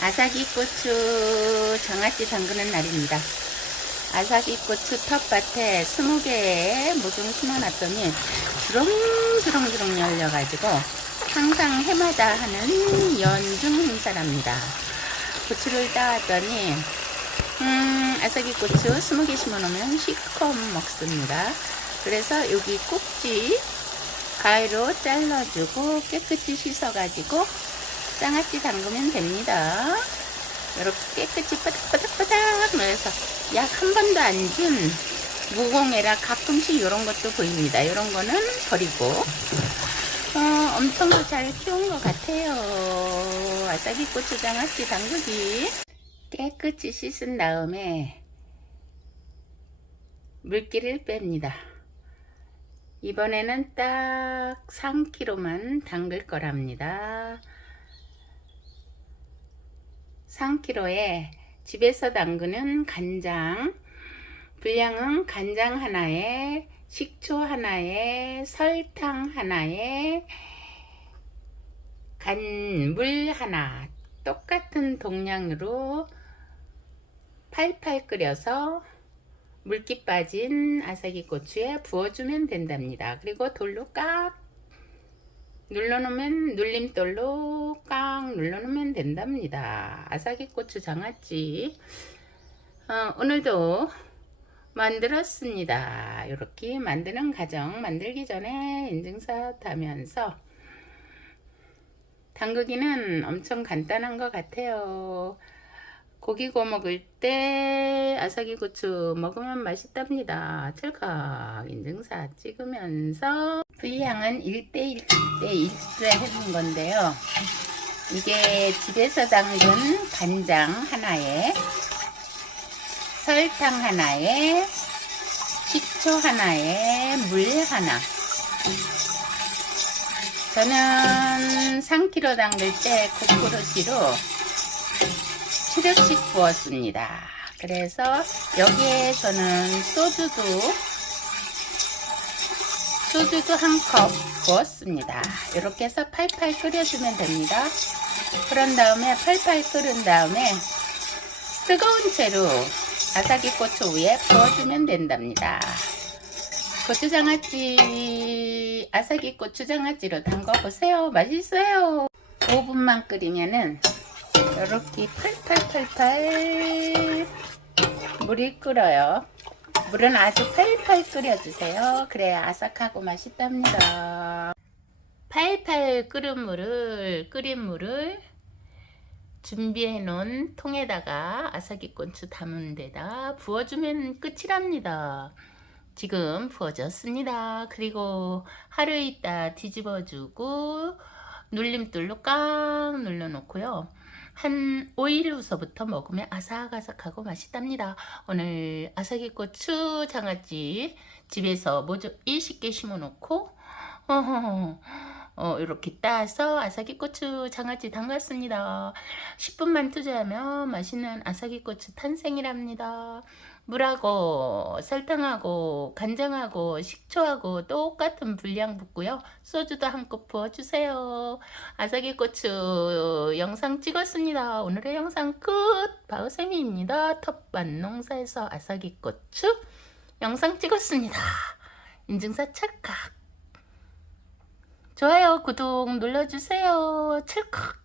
아삭이 고추 장아찌 담그는 날입니다. 아삭이 고추 텃밭에 20개의 모종 심어놨더니 주렁주렁주렁 열려가지고 항상 해마다 하는 연중 행사랍니다. 고추를 따왔더니 음, 아삭이 고추 20개 심어놓으면 실컷 먹습니다. 그래서 여기 꼭지 가위로 잘라주고 깨끗이 씻어가지고 장아찌 담그면 됩니다. 이렇게 깨끗이 바닥바닥바닥 넣어서 약 한 번도 안 준 무공해라 가끔씩 이런 것도 보입니다. 이런 거는 버리고 어, 엄청 잘 키운 것 같아요. 아삭이 고추 장 아찌 담그기 깨끗이 씻은 다음에 물기를 뺍니다. 이번에는 딱 3kg만 담글 거랍니다. 3kg에 집에서 담그는 간장, 분량은 간장 하나에 식초 하나에 설탕 하나에 간 물 하나 똑같은 동량으로 팔팔 끓여서 물기 빠진 아삭이 고추에 부어주면 된답니다. 그리고 돌로 깍 눌러놓으면 눌림돌로 꽉 눌러놓으면 된답니다. 아삭이 고추 장아찌 어, 오늘도 만들었습니다. 이렇게 만드는 과정 만들기 전에 인증사 하면서 담그기는 엄청 간단한 것 같아요. 고기 구워 먹을 때 아삭이 고추 먹으면 맛있답니다. 찰칵 인증사 찍으면서 분량은 1대1 대 1에 해준 건데요. 이게 집에서 담근 간장 하나에 설탕 하나에 식초 하나에 물 하나 저는 3kg 담글 때 국그릇으로 7엽씩 부었습니다. 그래서 여기에 저는 소주도 소주도 한 컵 부었습니다. 이렇게 해서 팔팔 끓여주면 됩니다. 그런 다음에 팔팔 끓은 다음에 뜨거운 채로 아삭이 고추 위에 부어주면 된답니다. 고추장아찌 아삭이 고추장아찌로 담궈보세요. 맛있어요. 5분만 끓이면은 이렇게 팔팔팔팔 물이 끓어요. 물은 아주 팔팔 끓여주세요. 그래야 아삭하고 맛있답니다. 팔팔 끓은 물을 끓인 물을 준비해 놓은 통에다가 아삭이 고추 담은 데다 부어주면 끝이랍니다. 지금 부어졌습니다. 그리고 하루 있다 뒤집어주고 눌림돌로 꽉 눌러놓고요. 한 5일 후서부터 먹으면 아삭아삭하고 맛있답니다. 오늘 아삭이 고추 장아찌 집에서 모두 20개 심어놓고 어허허, 어, 이렇게 따서 아삭이 고추 장아찌 담갔습니다. 10분만 투자하면 맛있는 아삭이 고추 탄생이랍니다. 물하고 설탕하고 간장하고 식초하고 똑같은 분량 붓고요. 소주도 한 컵 부어주세요. 아삭이 고추 영상 찍었습니다. 오늘의 영상 끝! 바우쌤입니다. 텃밭 농사에서 아삭이 고추 영상 찍었습니다. 인증사 찰칵! 좋아요, 구독 눌러주세요. 찰칵!